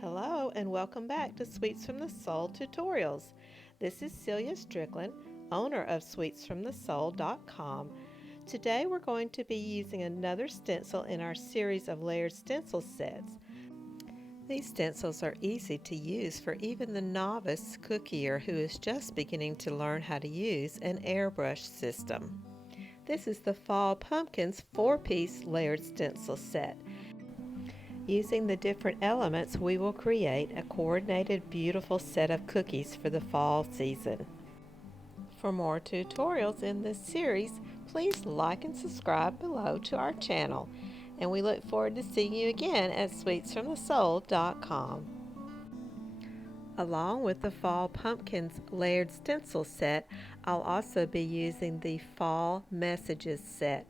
Hello and welcome back to Sweets from the Soul Tutorials. This is Celia Strickland, owner of sweetsfromthesoul.com. Today we're going to be using another stencil in our series of layered stencil sets. These stencils are easy to use for even the novice cookier who is just beginning to learn how to use an airbrush system. This is the Fall Pumpkins 4-piece layered stencil set. Using the different elements, we will create a coordinated, beautiful set of cookies for the fall season. For more tutorials in this series, please like and subscribe below to our channel, and we look forward to seeing you again at sweetsfromthesoul.com. Along with the Fall Pumpkins layered stencil set, I'll also be using the Fall Messages set.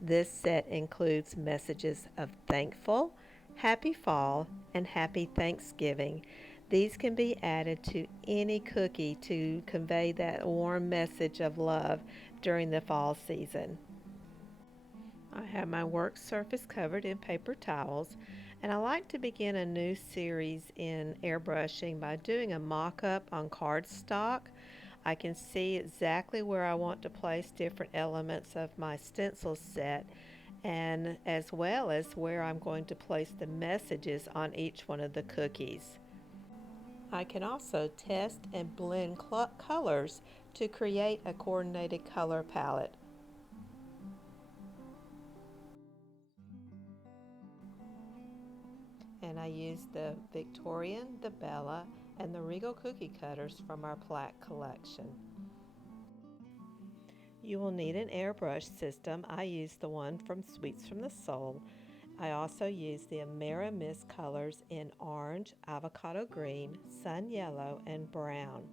This set includes messages of thankful, Happy Fall, and Happy Thanksgiving. These can be added to any cookie to convey that warm message of love during the fall season. I have my work surface covered in paper towels, and I like to begin a new series in airbrushing by doing a mock-up on cardstock. I can see exactly where I want to place different elements of my stencil set, and as well as where I'm going to place the messages on each one of the cookies. I can also test and blend colors to create a coordinated color palette. And I use the Victorian, the Bella, and the Regal cookie cutters from our plaque collection. You will need an airbrush system. I use the one from Sweets from the Soul. I also use the Amerimist colors in orange, avocado green, sun yellow, and brown.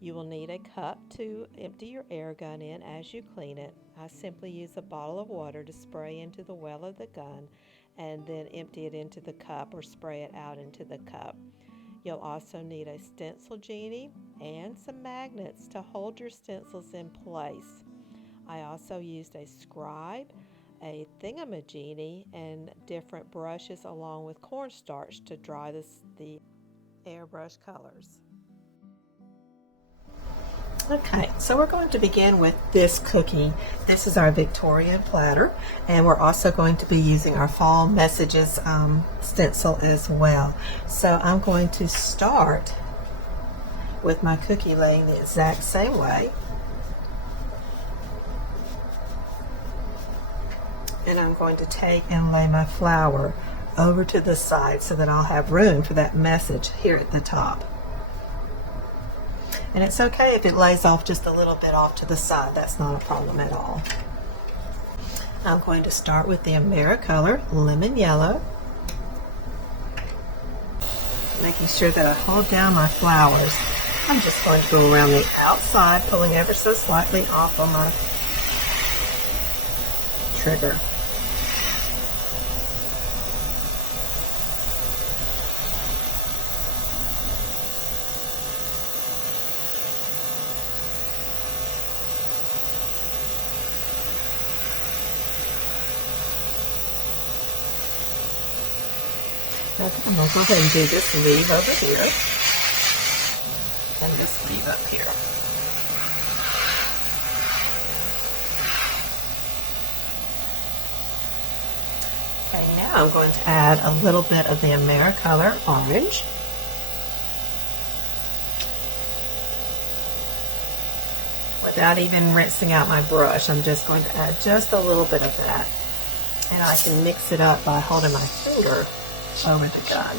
You will need a cup to empty your air gun in as you clean it. I simply use a bottle of water to spray into the well of the gun and then empty it into the cup or spray it out into the cup. You'll also need a stencil genie and some magnets to hold your stencils in place. I also used a scribe, a thingamajiggy, and different brushes along with cornstarch to dry the airbrush colors. Okay, so we're going to begin with this cookie. This is our Victorian platter, and we're also going to be using our Fall Messages stencil as well. So I'm going to start with my cookie laying the exact same way. And I'm going to take and lay my flower over to the side so that I'll have room for that message here at the top. And it's okay if it lays off just a little bit off to the side. That's not a problem at all. I'm going to start with the Americolor Lemon Yellow, making sure that I hold down my flowers. I'm just going to go around the outside, pulling ever so slightly off on my trigger. Okay, I'm going to go ahead and do this leaf over here and this leaf up here. Okay, now I'm going to add a little bit of the Americolor orange. Without even rinsing out my brush, I'm just going to add just a little bit of that. And I can mix it up by holding my finger over the gun.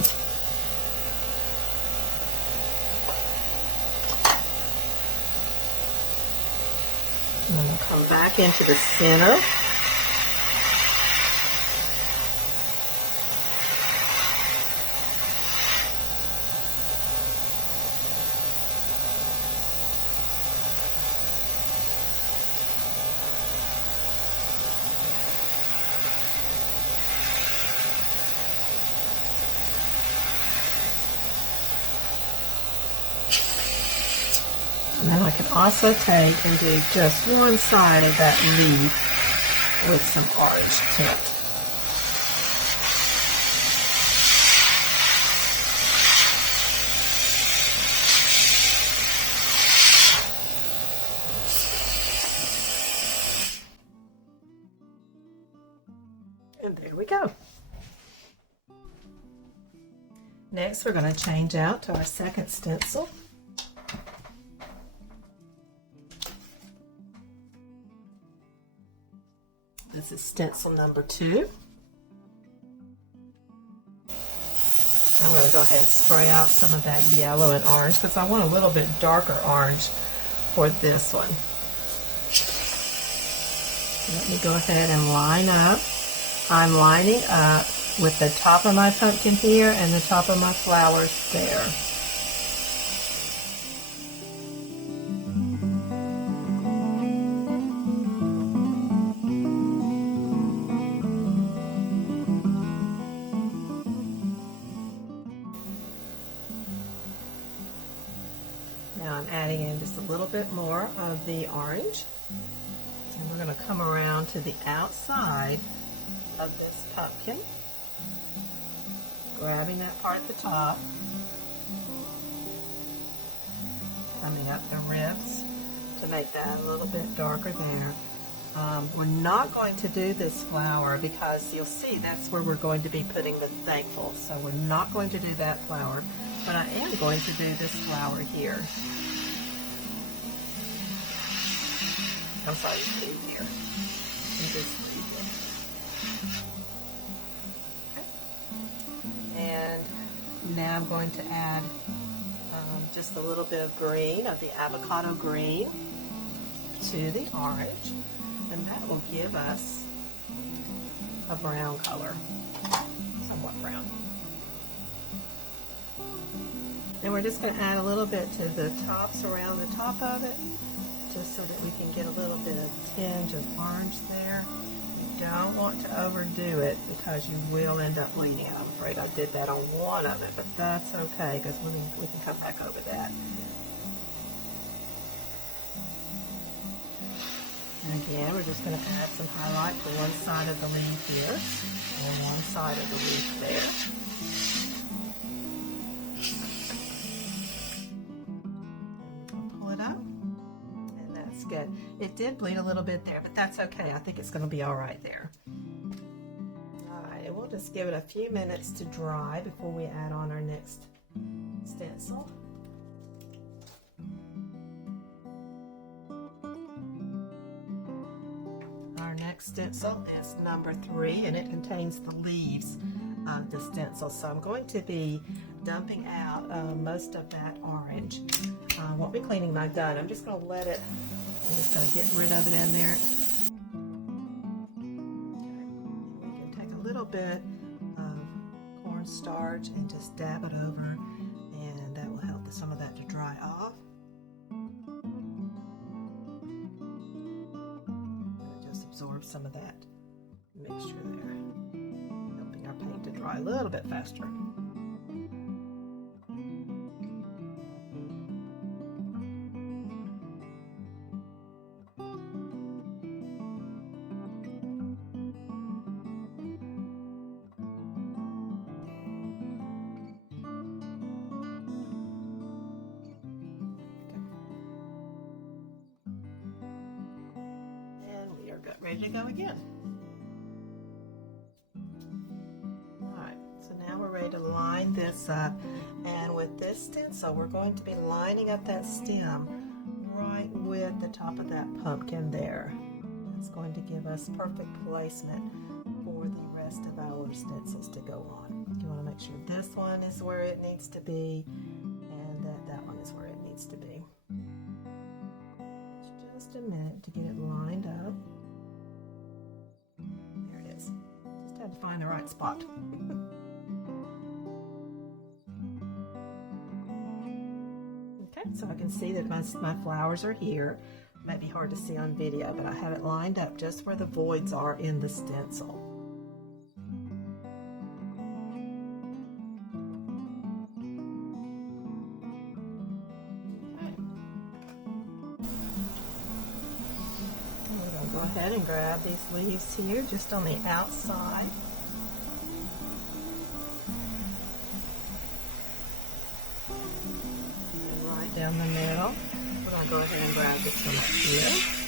And then we'll come back into the center. Now I can also take and do just one side of that leaf with some orange tint. And there we go. Next, we're going to change out to our second stencil. This is stencil number 2. I'm going to go ahead and spray out some of that yellow and orange because I want a little bit darker orange for this one. Let me go ahead and line up. I'm lining up with the top of my pumpkin here and the top of my flowers there. Now I'm adding in just a little bit more of the orange. And we're going to come around to the outside of this pumpkin, grabbing that part at the top, coming up the ribs to make that a little bit darker there. We're not going to do this flower because you'll see that's where we're going to be putting the thankful. So we're not going to do that flower, but I am going to do this flower here. I'm sorry, this leaf here. And this leaf here. Okay. And now I'm going to add just a little bit of green, of the avocado green, to the orange, and that will give us a brown color, somewhat brown. And we're just going to add a little bit to the tops around the top of it, just so that we can get a little bit of tinge of orange there. You don't want to overdo it because you will end up bleeding. I'm afraid I did that on one of it, but that's okay because we can come back over that. And again, we're just going to add some highlight to one side of the leaf here and one side of the leaf there. Good. It did bleed a little bit there, but that's okay. I think it's going to be all right there. All right, and we'll just give it a few minutes to dry before we add on our next stencil. Our next stencil is number 3, and it contains the leaves of the stencil. So I'm going to be dumping out most of that orange. I won't be cleaning my gun. I'm just going to let it. I'm just going to get rid of it in there. Okay. We can take a little bit of cornstarch and just dab it over, and that will help some of that to dry off. Just absorb some of that mixture there, helping our paint to dry a little bit faster. Ready to go again. Alright, so now we're ready to line this up, and with this stencil we're going to be lining up that stem right with the top of that pumpkin there. That's going to give us perfect placement for the rest of our stencils to go on. You want to make sure this one is where it needs to be and that one is where it needs to be. Just a minute to get it lined up. Just had to find the right spot. Okay, so I can see that my flowers are here. It might be hard to see on video, but I have it lined up just where the voids are in the stencil. Okay. ahead and grab these leaves here just on the outside. And right down the middle. We're going to go ahead and grab this one up here.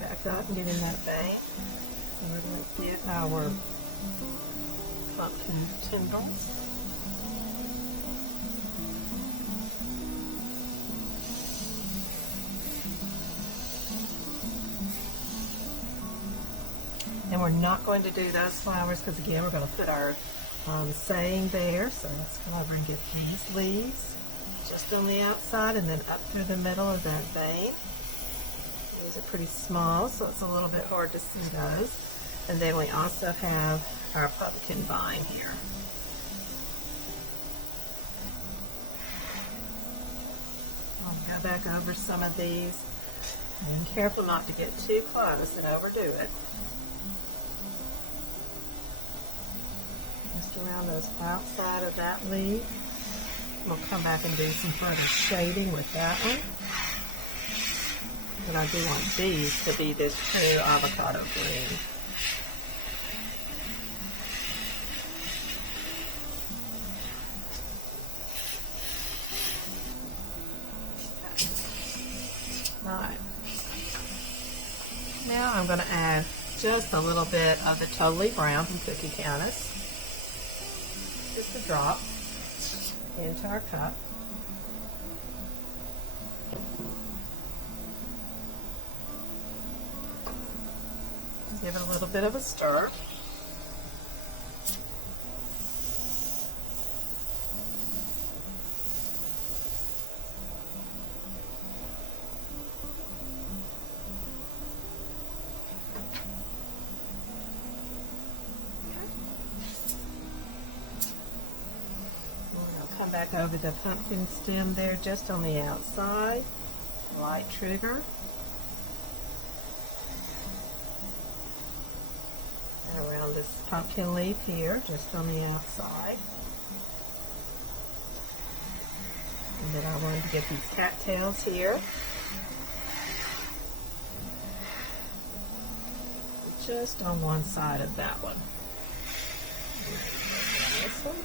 Back up and get in that vein. And we're going to get our pumpkin tendrils. And we're not going to do those flowers because again we're going to put our saying there. So let's come over and get these leaves just on the outside and then up through the middle of that vein. These are pretty small, so it's a little bit hard to see those. And then we also have our pumpkin vine here. I'll go back over some of these. And careful not to get too close and overdo it. Just around those outside of that leaf. We'll come back and do some further shading with that one. But I do want these to be this true avocado green. Alright. Now I'm going to add just a little bit of the Totally Brown from Cookie Countess. Just a drop into our cup. Give it a little bit of a stir. I'll come back over the pumpkin stem there just on the outside. Light trigger. Around this pumpkin leaf here, just on the outside. And then I wanted to get these cattails here. Just on one side of that one. This one.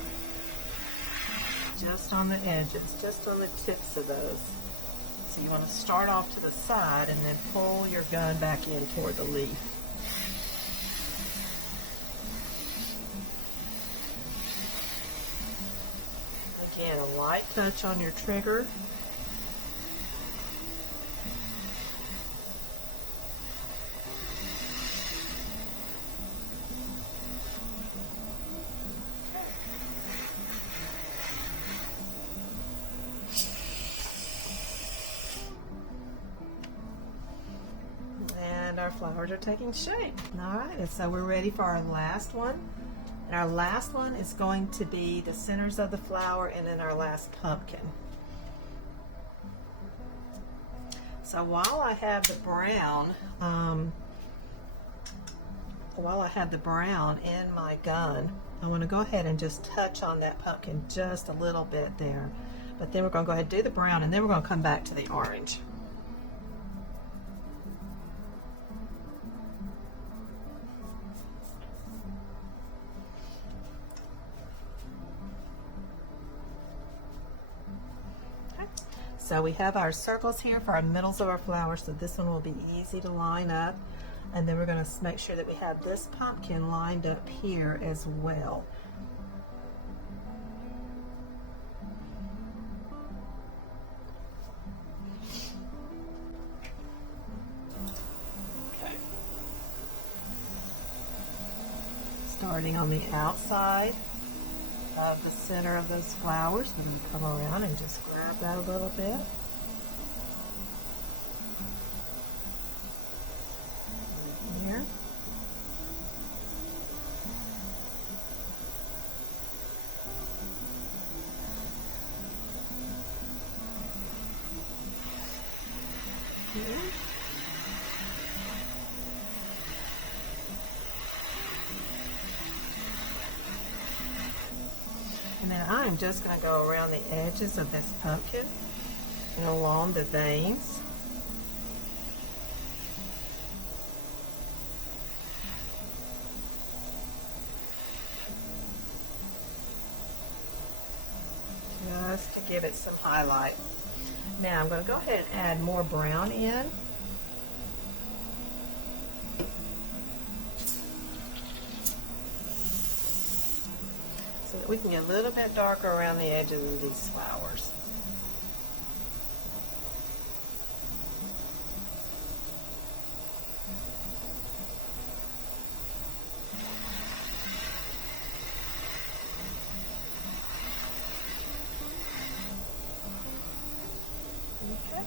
Just on the edges, just on the tips of those. So you want to start off to the side and then pull your gun back in toward the leaf. Again, a light touch on your trigger. And our flowers are taking shape. All right, and so we're ready for our last one. And our last one is going to be the centers of the flower and then our last pumpkin. So while I have the brown, in my gun, I want to go ahead and just touch on that pumpkin just a little bit there. But then we're going to go ahead and do the brown and then we're going to come back to the orange. So we have our circles here for our middles of our flowers, so this one will be easy to line up. And then we're going to make sure that we have this pumpkin lined up here as well. Okay. Starting on the outside of the center of those flowers, we're going to come around and just grab that a little bit. Right here. And then I'm just going to go around the edges of this pumpkin and along the veins. Just to give it some highlight. Now I'm going to go ahead and add more brown in. So that we can get a little bit darker around the edges of these flowers. Okay.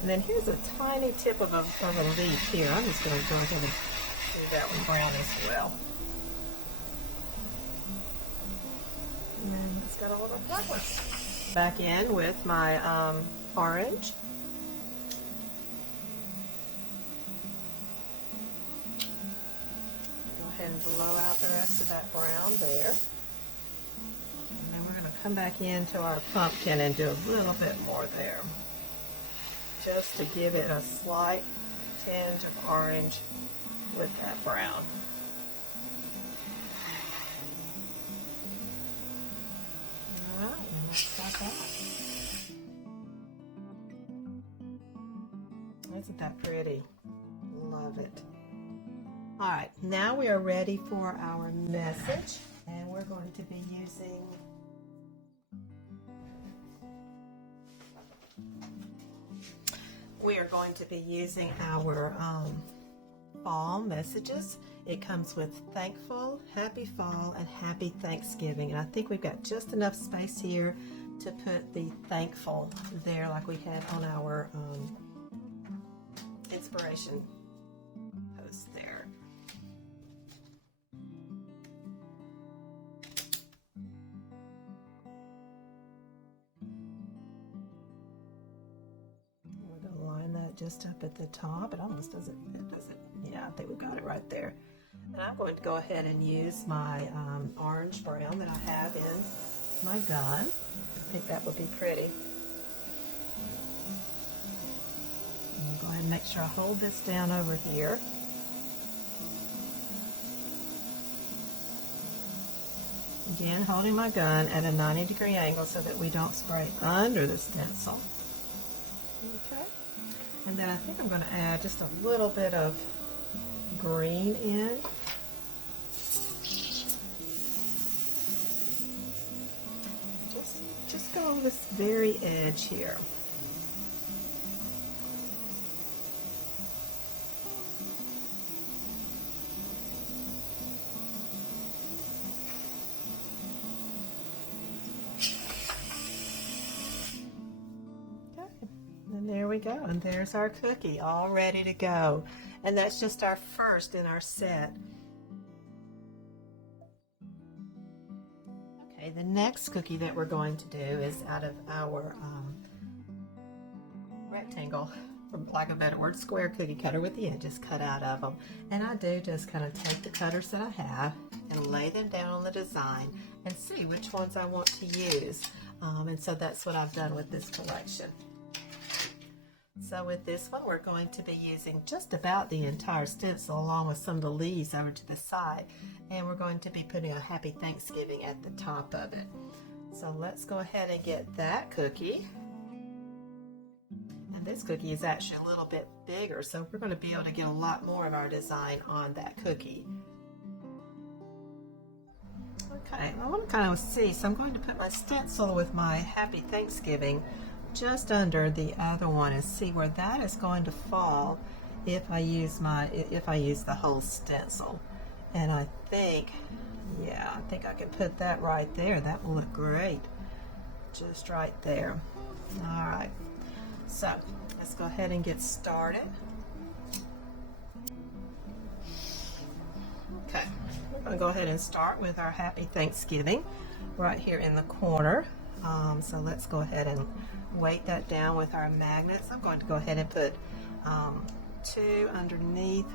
And then here's a tiny tip of a leaf here. I'm just going to go ahead and do that one brown as well. And it's got a little flower. Back in with my orange. Go ahead and blow out the rest of that brown there. And then we're going to come back into our pumpkin and do a little bit more there. Just to give it a slight tinge of orange with that brown. Alright, and that's got that. Isn't that pretty? Love it. Alright, now we are ready for our message, and we're going to be using our fall messages. It comes with thankful, happy fall, and happy Thanksgiving. And I think we've got just enough space here to put the thankful there like we had on our inspiration post there. We're going to line that just up at the top. It almost doesn't, yeah, I think we got it right there. And I'm going to go ahead and use my orange brown that I have in my gun. I think that would be pretty. I'm going to make sure I hold this down over here. Again, holding my gun at a 90-degree angle so that we don't spray under the stencil. Okay. And then I think I'm going to add just a little bit of green in. Just go on this very edge here. And there we go, and there's our cookie all ready to go. And that's just our first in our set. Okay, the next cookie that we're going to do is out of our rectangle, for lack of a better word, square cookie cutter with the edges cut out of them. And I do just kind of take the cutters that I have and lay them down on the design and see which ones I want to use. And so that's what I've done with this collection. So with this one, we're going to be using just about the entire stencil along with some of the leaves over to the side. And we're going to be putting a Happy Thanksgiving at the top of it. So let's go ahead and get that cookie. And this cookie is actually a little bit bigger, so we're going to be able to get a lot more of our design on that cookie. Okay, I want to kind of see, so I'm going to put my stencil with my Happy Thanksgiving just under the other one and see where that is going to fall if I use the whole stencil. And I think, yeah, I think I can put that right there. That will look great. Just right there. All right. So let's go ahead and get started. Okay, we're going to go ahead and start with our Happy Thanksgiving right here in the corner. So let's go ahead and weight that down with our magnets. I'm going to go ahead and put 2 underneath.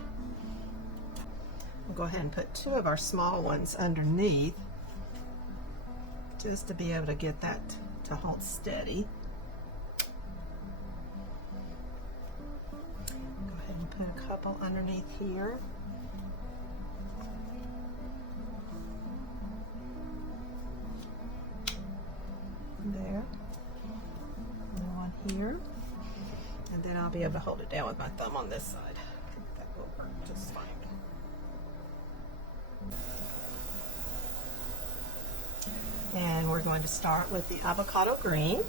We'll go ahead and put 2 of our small ones underneath, just to be able to get that to hold steady. Go ahead and put a couple underneath here. There. Another one here. And then I'll be able to hold it down with my thumb on this side. That will work just fine. And we're going to start with the avocado green.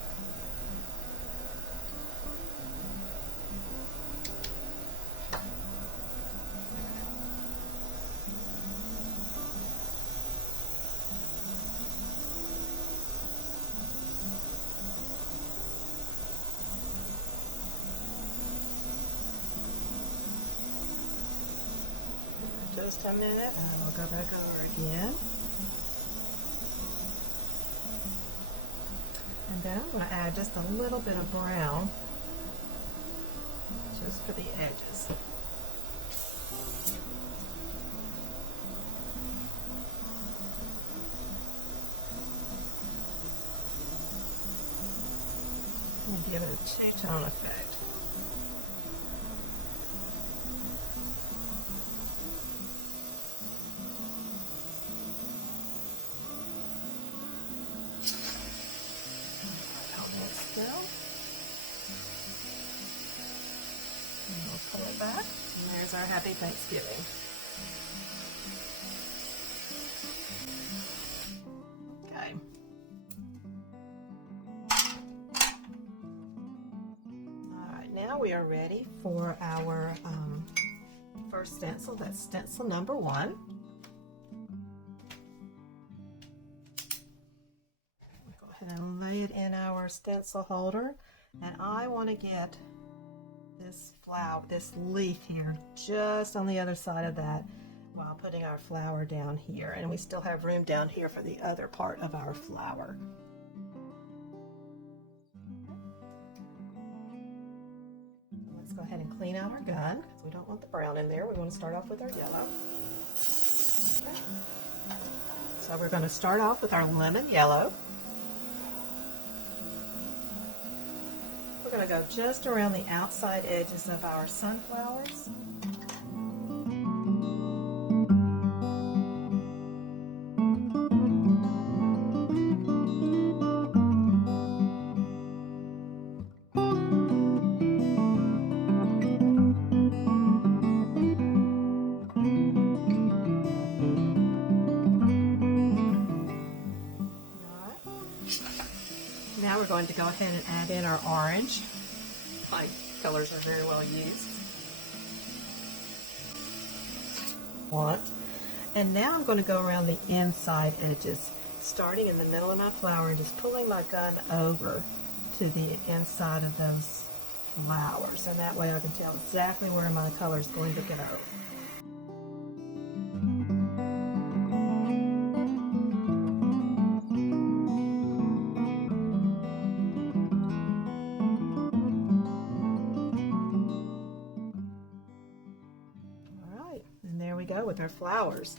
Just a minute, and we'll go back over again. And then I'm going to add just a little bit of brown, just for the edges. And give it a two-tone effect. Still. And we'll pull it back. And there's our Happy Thanksgiving. Okay. Alright, now we are ready for our first stencil. That's stencil number 1. And lay it in our stencil holder, and I want to get this flower, this leaf here, just on the other side of that, while putting our flower down here. And we still have room down here for the other part of our flower. Let's go ahead and clean out our gun, because we don't want the brown in there. We want to start off with our yellow. Okay. So we're going to start off with our lemon yellow. We're going to go just around the outside edges of our sunflowers. Now we're going to go ahead and add in our orange. My colors are very well used. And now I'm going to go around the inside edges, starting in the middle of my flower and just pulling my gun over to the inside of those flowers. And that way I can tell exactly where my color is going to go. Go with our flowers.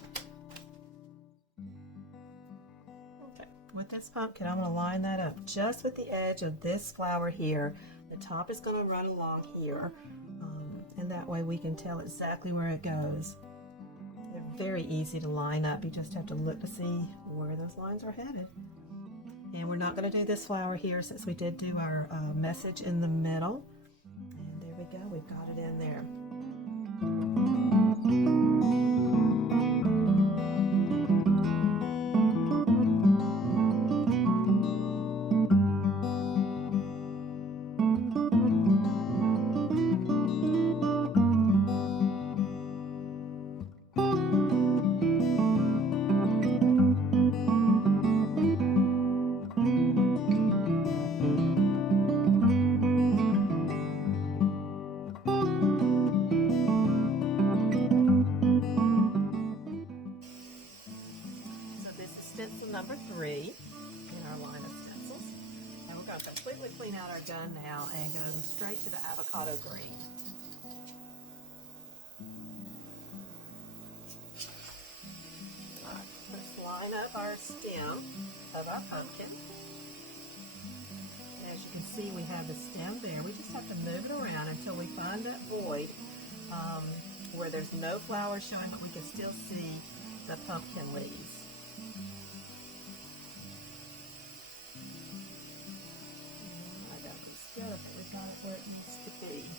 Okay, with this pumpkin, I'm going to line that up just with the edge of this flower here. The top is going to run along here, and that way we can tell exactly where it goes. They're very easy to line up. You just have to look to see where those lines are headed. And we're not going to do this flower here since we did do our message in the middle. And there we go. We've got it in there. our gun now and go straight to the avocado green. Let's line up our stem of our pumpkin. As you can see, we have the stem there. We just have to move it around until we find that void where there's no flowers showing, but we can still see the pumpkin leaves. I got this good. I think we got it where it needs to be.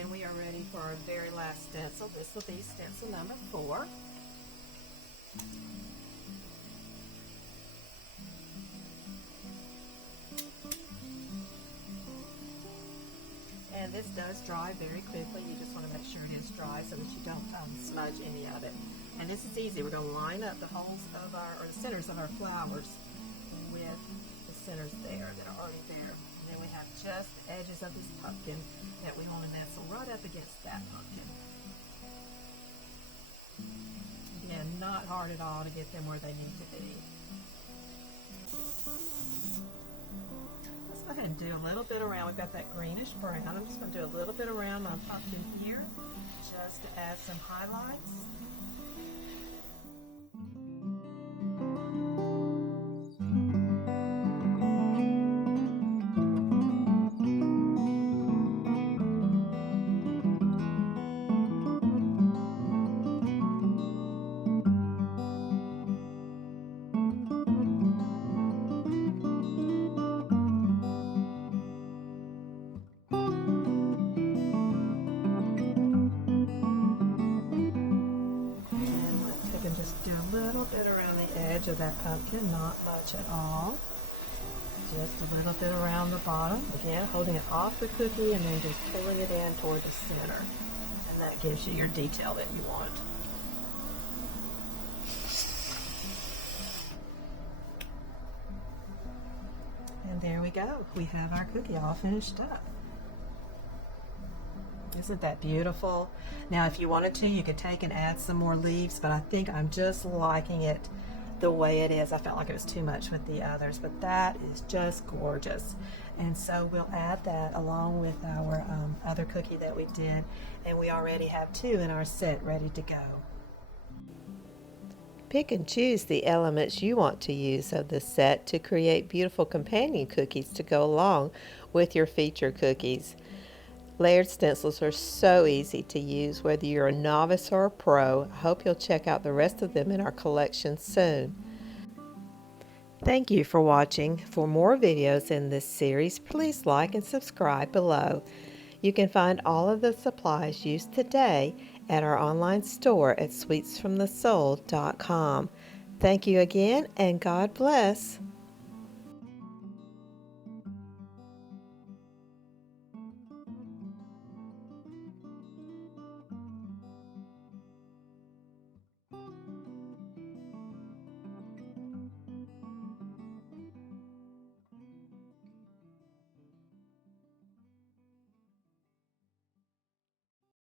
And we are ready for our very last stencil. This will be stencil number 4. And this does dry very quickly. You just want to make sure it is dry so that you don't smudge any of it. And this is easy. We're going to line up the holes of the centers of our flowers with the centers there that are already there. And then we have just the edges of this pumpkin that we want to nestle right up against that pumpkin. Again, not hard at all to get them where they need to be. Let's go ahead and do a little bit around. We've got that greenish brown. I'm just going to do a little bit around my pumpkin here just to add some highlights. Just do a little bit around the edge of that pumpkin, not much at all. Just a little bit around the bottom. Again, holding it off the cookie and then just pulling it in toward the center. And that gives you your detail that you want. And there we go. We have our cookie all finished up. Isn't that beautiful? Now, if you wanted to, you could take and add some more leaves, but I think I'm just liking it the way it is. I felt like it was too much with the others, but that is just gorgeous. And so we'll add that along with our other cookie that we did, and we already have 2 in our set ready to go. Pick and choose the elements you want to use of the set to create beautiful companion cookies to go along with your feature cookies. Layered stencils are so easy to use whether you're a novice or a pro. I hope you'll check out the rest of them in our collection soon. Thank you for watching. For more videos in this series, please like and subscribe below. You can find all of the supplies used today at our online store at sweetsfromthesoul.com. Thank you again, and God bless.